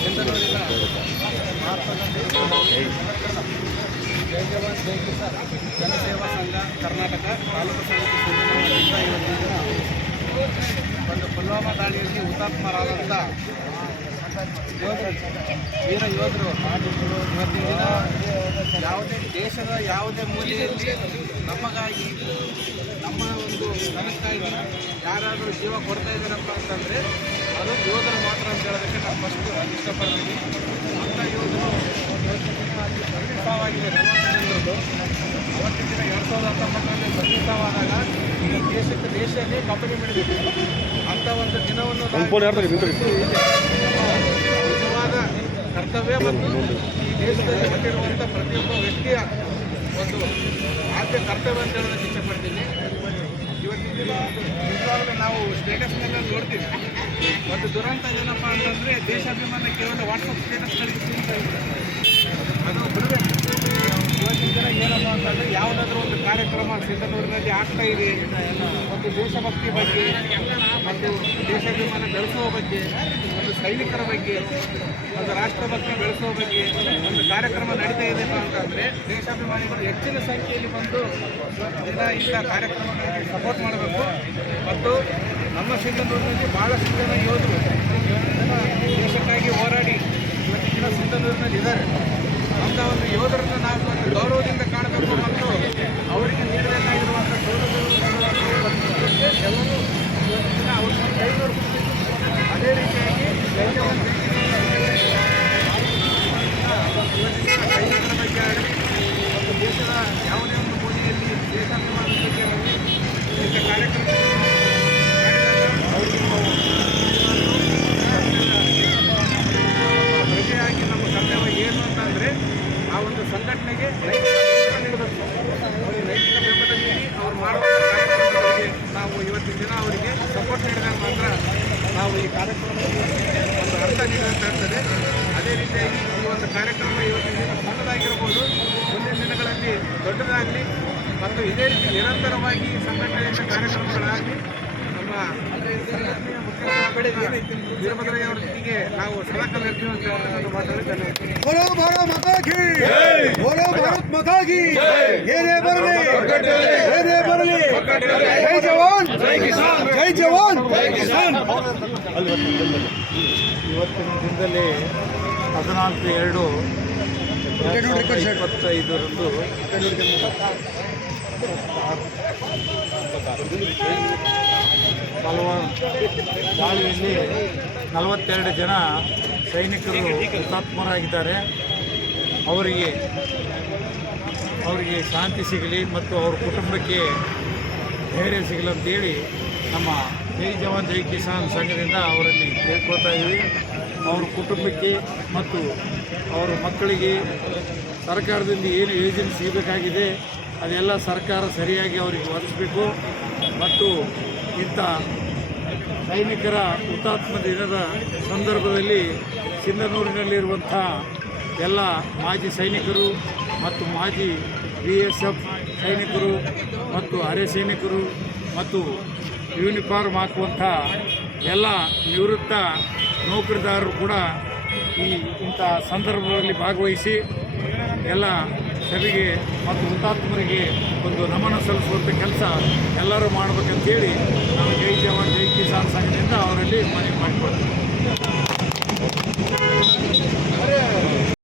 ಸಿಂಧನೂರಿನ ಮಹಾತ್ಮ ಗಾಂಧಿ ಜೈ ಜವಾನ್ ಜೈ ಕಿಸಾನ್ ಜನಸೇವಾ ಸಂಘ ಕರ್ನಾಟಕ ತಾಲೂಕು ಸಮಿತಿ ಸಿಂಧನೂರಿನಿಂದ ಇವತ್ತಿನ ಒಂದು ಪುಲ್ವಾಮಾ ದಾಳಿಯಲ್ಲಿ ಹುತಾತ್ಮರಾದಂಥ ವೀರ ಯೋಧರು ಇವತ್ತಿನ ದಿನ ಯಾವುದೇ ದೇಶದ ಯಾವುದೇ ಮೂಲೆಯಲ್ಲಿ ನಮಗಾಗಿ ನಮ್ಮ ಒಂದು ಜನಕ್ಕಾಗಿ ಯಾರಾದರೂ ಜೀವ ಕೊಡ್ತಾ ಇದ್ದಾರಪ್ಪ ಅಂತಂದರೆ ಅದು ಯೋಧರು ಮಾತ್ರ ಅಂತ ಹೇಳೋದಕ್ಕೆ ನಾನು ಫಸ್ಟು ಇಷ್ಟಪಡ್ತೀನಿ. ಅಂಥ ಯೋಧರು ಸರ್ವೀಸ್ ಸಾವಾಗಿದೆ 40 ಜನರದ್ದು. ಅವತ್ತಿನ ದಿನ 2019ರಲ್ಲಿ ಸರ್ವೀಸ್ ಸಾವಾದಾಗ ಈ ದೇಶದಲ್ಲಿ ಕಂಪನಿ ಮಾಡಿದ್ದೀವಿ. ಅಂಥ ಒಂದು ದಿನವನ್ನು ನಿಜವಾದ ಕರ್ತವ್ಯ ಮತ್ತು ಈ ದೇಶದಲ್ಲಿ ಹೊಂದಿರುವಂಥ ಪ್ರತಿಯೊಬ್ಬ ವ್ಯಕ್ತಿಯ ಒಂದು ಆದ್ಯ ಕರ್ತವ್ಯ ಅಂತ ಹೇಳೋದಕ್ಕೆ ಇಷ್ಟಪಡ್ತೀನಿ. ಇವತ್ತಿನ ದಿನ ನಿಜವಾಗಲೂ ನಾವು ಸ್ಟೇಟಸ್ನೆಲ್ಲ ನೋಡ್ತೀವಿ. ಒಂದು ದುರಂತ ಏನಪ್ಪ ಅಂತಂದರೆ ದೇಶಾಭಿಮಾನ ಕೇವಲ ವಾಟ್ಸಪ್ ಸ್ಟೇಟಸ್ಗಳಿಗೆ ಸೀಮಿತ ಇದೆ. ಅದು ಬಿಡಬೇಕು. ಇವತ್ತಿನ ದಿನ ಏನಪ್ಪ ಅಂತಂದರೆ ಯಾವುದಾದ್ರೂ ಒಂದು ಕಾರ್ಯಕ್ರಮ ಸಿಂಧನೂರಿನಲ್ಲಿ ಆಗ್ತಾ ಇದೆ, ಒಂದು ದೇಶಭಕ್ತಿ ಬಗ್ಗೆ ಮತ್ತು ದೇಶಾಭಿಮಾನ ಬೆಳೆಸುವ ಬಗ್ಗೆ, ಒಂದು ಸೈನಿಕರ ಬಗ್ಗೆ, ಒಂದು ರಾಷ್ಟ್ರಭಕ್ತಿ ಬೆಳೆಸುವ ಬಗ್ಗೆ ಒಂದು ಕಾರ್ಯಕ್ರಮ ನಡೀತಾ ಇದೆಯಪ್ಪ ಅಂತಂದರೆ ದೇಶಾಭಿಮಾನಿಗಳು ಹೆಚ್ಚಿನ ಸಂಖ್ಯೆಯಲ್ಲಿ ಬಂದು ದಿನ ಇಂಥ ಕಾರ್ಯಕ್ರಮಗಳಿಗೆ ಸಪೋರ್ಟ್ ಮಾಡಬೇಕು. ಮತ್ತು ನಮ್ಮ ಸಿಂಧನೂರಿನಲ್ಲಿ ಭಾಳಷ್ಟು ಜನ ಯೋಧರು ದೇಶಕ್ಕಾಗಿ ಹೋರಾಡಿ ಇವತ್ತಿನ ದಿನ ಸಿಂಧನೂರಿನಲ್ಲಿ ಇದ್ದಾರೆ. ಅಂಥ ಒಂದು ಯೋಧರನ್ನು ನಾವು ಒಂದು ಗೌರವದಿಂದ ಕಾಣಬೇಕು ಮತ್ತು ಅವರಿಗೆ ನೀಡಬೇಕಾಗಿರುವಂಥ ಸೌಲಭ್ಯಗಳು ಎಲ್ಲರೂ ಇವತ್ತಿನ ದಿನ ಅವ್ರನ್ನ ಕೈ ನೋಡ್ಬೇಕು. ಅದೇ ರೀತಿಯಾಗಿ ಜೈ ಜವಾನ್ ಇವತ್ತಿನ ಸೈನಿಕರ ಬಗ್ಗೆ ಆಗಲಿ ಮತ್ತು ದೇಶದ ಯಾವುದೇ ಒಂದು ಮೂಲೆಯಲ್ಲಿ ದೇಶಾಭಿಮಾನದ ಬಗ್ಗೆ ಆಗಲಿ ಇಂಥ ಕಾರ್ಯಕ್ರಮ ಅವರಿಗೆ ಪ್ರಜೆಯಾಗಿ ನಮ್ಮ ಕರ್ತವ್ಯ ಏನು ಅಂತಂದರೆ ಆ ಒಂದು ಸಂಘಟನೆಗೆ ನೈತಿಕ ಬೆಂಬಲ ನೀಡಬೇಕು. ಅವರಿಗೆ ನೈತಿಕ ಬೆಂಬಲ ನೀಡಿ ಅವ್ರು ಮಾಡುವ ಕಾರ್ಯಕ್ರಮಗಳಿಗೆ ನಾವು ಇವತ್ತಿನ ದಿನ ಅವರಿಗೆ ಸಪೋರ್ಟ್ ನೀಡಿದಾಗ ಮಾತ್ರ ನಾವು ಈ ಕಾರ್ಯಕ್ರಮಕ್ಕೆ ಒಂದು ಅರ್ಥ ನೀಡಬೇಕಾಗ್ತದೆ. ಅದೇ ರೀತಿಯಾಗಿ ಈ ಒಂದು ಕಾರ್ಯಕ್ರಮ ಇವತ್ತಿನ ದಿನ ಸಣ್ಣದಾಗಿರ್ಬೋದು, ಮುಂದಿನ ದಿನಗಳಲ್ಲಿ ದೊಡ್ಡದಾಗಲಿ ಮತ್ತು ಇದೇ ರೀತಿ ನಿರಂತರವಾಗಿ ಸಂಘಟನೆಯಿಂದ ಕಾರ್ಯಕ್ರಮಗಳಾಗಲಿ ನಮ್ಮ ಸಂಘಟನೆಯ ಮುಖ್ಯಸ್ಥರಾದ ವೀರಭದ್ರಯ್ಯ ಅವರ ಜೊತೆಗೆ ನಾವು ಸದಾಕಾಲ ಇರ್ತೀವಿ ಅಂತ ನಾನು ಮಾತಾಡಿದ್ದೇನೆ. बोलो भारत माता की बोलो भारत माता की ಏನೇ ಬರಲಿ ಜೈ ಜವಾನ್ ಜೈ ಕಿಸಾನ್ ಜೈ ಜವಾನ್ ಜೈ ಕಿಸಾನ್. ಇವತ್ತಿನ ದಿನದಲ್ಲಿ 14/2/2025 ದಾಳಿಯಲ್ಲಿ 42 ಜನ ಸೈನಿಕರು ಹುತಾತ್ಮರಾಗಿದ್ದಾರೆ. ಅವರಿಗೆ ಶಾಂತಿ ಸಿಗಲಿ ಮತ್ತು ಅವ್ರ ಕುಟುಂಬಕ್ಕೆ ಧೈರ್ಯ ಸಿಗಲಿ ಅಂತೇಳಿ ನಮ್ಮ ಜೈ ಜವಾನ್ ಜೈ ಕಿಸಾನ್ ಸಂಘದಿಂದ ಅವರಲ್ಲಿ ಕೇಳ್ಕೊಳ್ತಾ ಇದ್ದೀವಿ. ಅವ್ರ ಕುಟುಂಬಕ್ಕೆ ಮತ್ತು ಅವರ ಮಕ್ಕಳಿಗೆ ಸರ್ಕಾರದಿಂದ ಏನು ಯೋಜನೆ ಸಿಗಬೇಕಾಗಿದೆ ಅದೆಲ್ಲ ಸರ್ಕಾರ ಸರಿಯಾಗಿ ಅವರಿಗೆ ಒದಗಿಸಬೇಕು. ಮತ್ತು ಇಂಥ ಸೈನಿಕರ ಹುತಾತ್ಮ ದಿನದ ಸಂದರ್ಭದಲ್ಲಿ ಸಿಂಧನೂರಿನಲ್ಲಿರುವಂಥ ಎಲ್ಲ ಮಾಜಿ ಸೈನಿಕರು ಮತ್ತು ಮಾಜಿ BSF ಸೈನಿಕರು ಮತ್ತು ಅರೆ ಸೈನಿಕರು ಮತ್ತು ಯೂನಿಫಾರ್ಮ್ ಹಾಕುವಂಥ ಎಲ್ಲ ನಿವೃತ್ತ ನೌಕರಿದಾರರು ಕೂಡ ಇಂಥ ಸಂದರ್ಭದಲ್ಲಿ ಭಾಗವಹಿಸಿ ಎಲ್ಲ ಸಭೆಗೆ ಮತ್ತು ಹುತಾತ್ಮರಿಗೆ ಒಂದು ನಮನ ಸಲ್ಲಿಸುವಂಥ ಕೆಲಸ ಎಲ್ಲರೂ ಮಾಡಬೇಕಂತೇಳಿ ನಾವು ಜೈ ಜವಾನ್ ಜೈ ಕಿಸಾನ್ ಸಂಘದಿಂದ ಅವರಲ್ಲಿ ಮನವಿ ಮಾಡಿಕೊಡ್ತೀವಿ.